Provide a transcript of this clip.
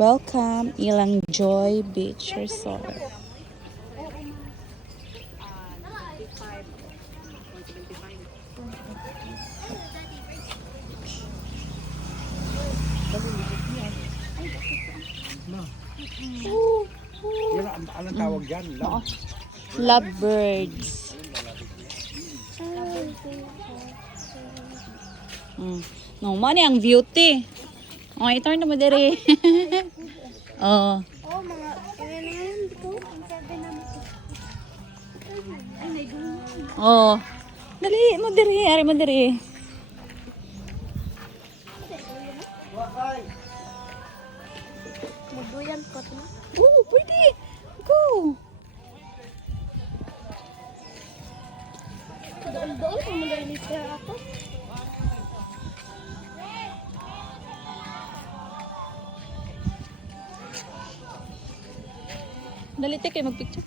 Welcome, Ilang Joy Beach Resort. Anong tawag dyan? Lovebirds. No, mani ang beauty. Oh, ito na mo dere. Oh. Oh, mga naman dito. Ang sabi namin. Ay, may gulo. Oh. Dali mo dere, ari mo dere. Magbuyan ko na. Oh, pwede. Go. Doon, kung mag-release kaya ako. Dali te kay magpicture.